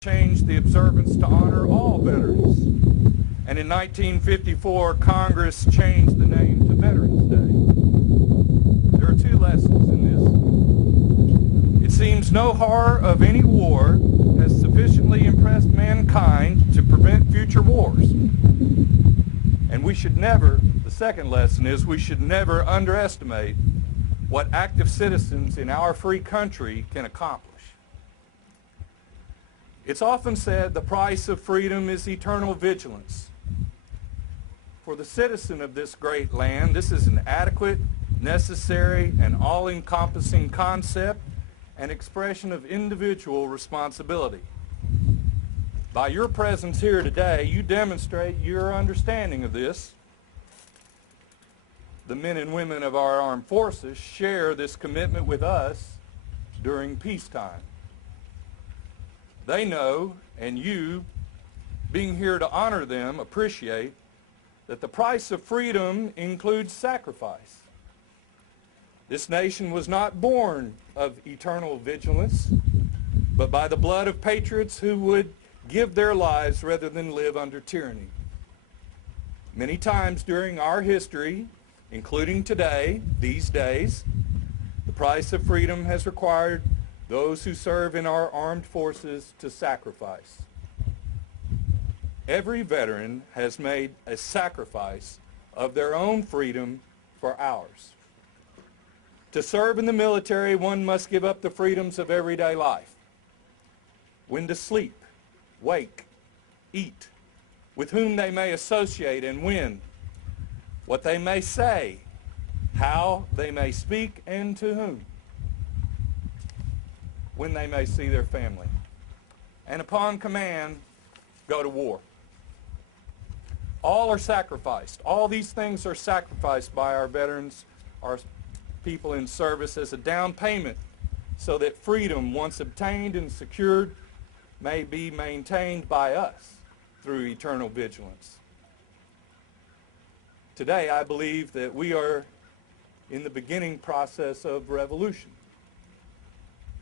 changed the observance to honor all veterans. And in 1954, Congress changed the name to Veterans Day. There are two lessons in this. It seems no horror of any war has sufficiently impressed mankind to prevent future wars. And we should never, the second lesson is, we should never underestimate what active citizens in our free country can accomplish. It's often said the price of freedom is eternal vigilance. For the citizen of this great land, this is an adequate, necessary, and all-encompassing concept and expression of individual responsibility. By your presence here today, you demonstrate your understanding of this. The men and women of our armed forces share this commitment with us during peacetime. They know, and you, being here to honor them, appreciate that the price of freedom includes sacrifice. This nation was not born of eternal vigilance, but by the blood of patriots who would give their lives rather than live under tyranny. Many times during our history, including today, these days, the price of freedom has required those who serve in our armed forces to sacrifice. Every veteran has made a sacrifice of their own freedom for ours. To serve in the military, one must give up the freedoms of everyday life. When to sleep, wake, eat, with whom they may associate and when, what they may say, how they may speak and to whom, when they may see their family, and upon command, go to war. All are sacrificed. All these things are sacrificed by our veterans, our people in service, as a down payment so that freedom, once obtained and secured, may be maintained by us through eternal vigilance. Today, I believe that we are in the beginning process of revolution.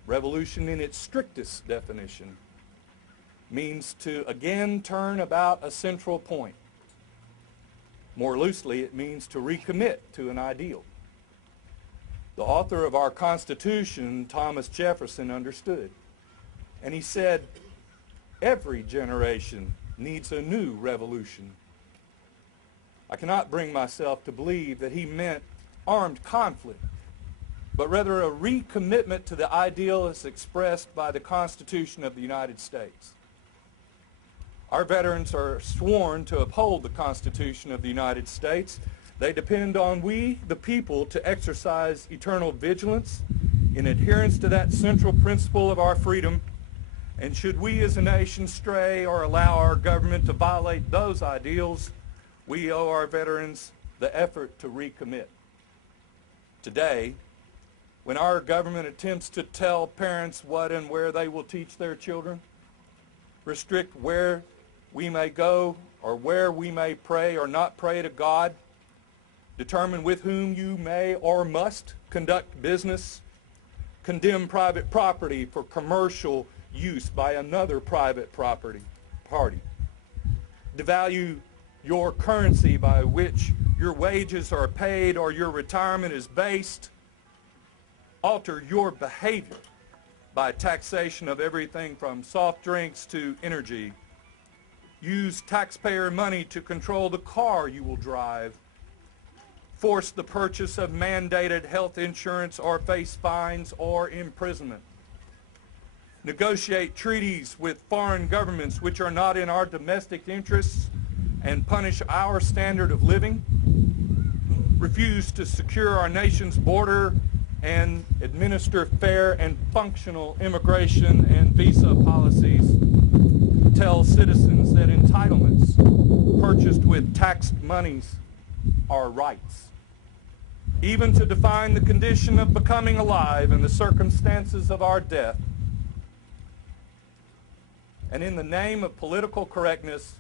Revolution in its strictest definition means to again turn about a central point. More loosely, it means to recommit to an ideal. The author of our Constitution, Thomas Jefferson, understood. And he said, every generation needs a new revolution. I cannot bring myself to believe that he meant armed conflict, but rather a recommitment to the ideal as expressed by the Constitution of the United States. Our veterans are sworn to uphold the Constitution of the United States. They depend on we, the people, to exercise eternal vigilance in adherence to that central principle of our freedom. And should we as a nation stray or allow our government to violate those ideals, we owe our veterans the effort to recommit. Today, when our government attempts to tell parents what and where they will teach their children, restrict where we may go or where we may pray or not pray to God, determine with whom you may or must conduct business, condemn private property for commercial use by another private party, devalue your currency by which your wages are paid or your retirement is based, alter your behavior by taxation of everything from soft drinks to energy, use taxpayer money to control the car you will drive, force the purchase of mandated health insurance or face fines or imprisonment, negotiate treaties with foreign governments which are not in our domestic interests and punish our standard of living, refuse to secure our nation's border and administer fair and functional immigration and visa policies, tell citizens that entitlements purchased with taxed monies are rights, even to define the condition of becoming alive and the circumstances of our death, and in the name of political correctness,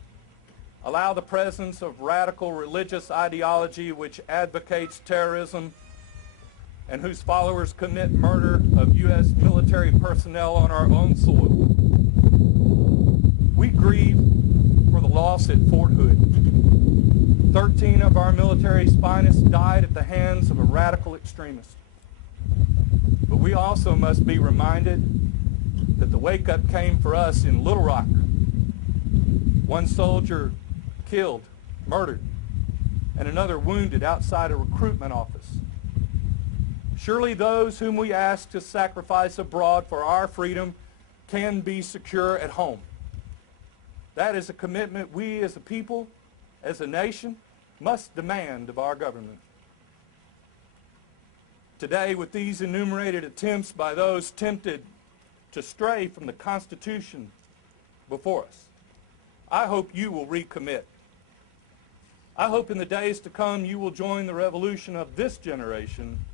allow the presence of radical religious ideology which advocates terrorism and whose followers commit murder of U.S. military personnel on our own soil. loss at Fort Hood. 13 of our military's finest died at the hands of a radical extremist. But we also must be reminded that the wake-up came for us in Little Rock. One soldier killed, murdered, and another wounded outside a recruitment office. Surely those whom we ask to sacrifice abroad for our freedom can be secure at home. That is a commitment we as a people, as a nation, must demand of our government. Today, with these enumerated attempts by those tempted to stray from the Constitution before us, I hope you will recommit. I hope in the days to come you will join the revolution of this generation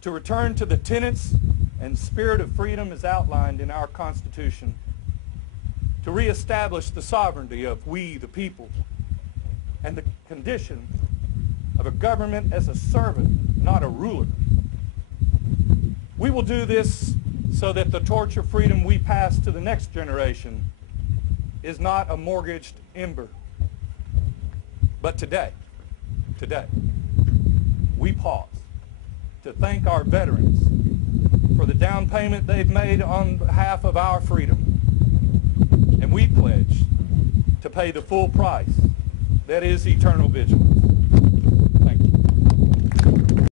to return to the tenets and spirit of freedom as outlined in our Constitution, to reestablish the sovereignty of we, the people, and the condition of a government as a servant, not a ruler. We will do this so that the torch of freedom we pass to the next generation is not a mortgaged ember. But today, we pause to thank our veterans for the down payment they've made on behalf of our freedom. And we pledge to pay the full price, that is eternal vigilance.